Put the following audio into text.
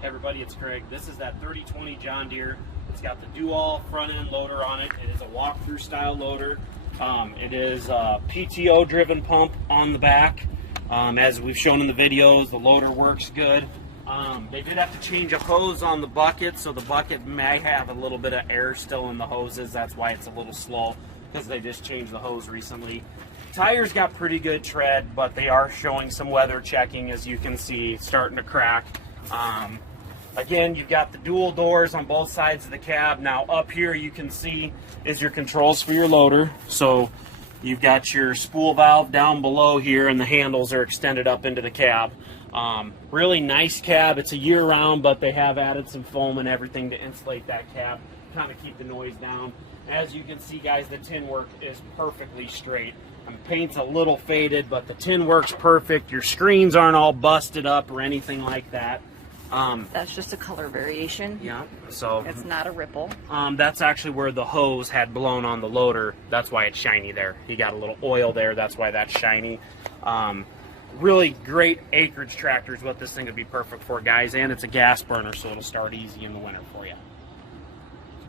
Everybody, it's Craig. This is that 3020 John Deere. It's got the dual front end loader on it. It is a walkthrough style loader. It is a PTO driven pump on the back. As we've shown in the videos, the loader works good. They did have to change a hose on the bucket, so the bucket may have a little bit of air still in the hoses. That's why it's a little slow, because they just changed the hose recently. Tires got pretty good tread, but they are showing some weather checking, as you can see, starting to crack. Again, you've got the dual doors on both sides of the cab. Now up here you can see is your controls for your loader. So you've got your spool valve down below here, and the handles are extended up into the cab. Really nice cab. It's a year round, but they have added some foam and everything to insulate that cab, kind of keep the noise down. As you can see, guys, the tin work is perfectly straight. Paint's a little faded, but the tin works perfect. Your screens aren't all busted up or anything like that. That's just a color variation. Yeah, so it's not a ripple. That's actually where the hose had blown on the loader. That's why it's shiny there. You got a little oil there. That's why that's shiny. Really great acreage tractor is what this thing would be perfect for, guys. And it's a gas burner, so it'll start easy in the winter for you.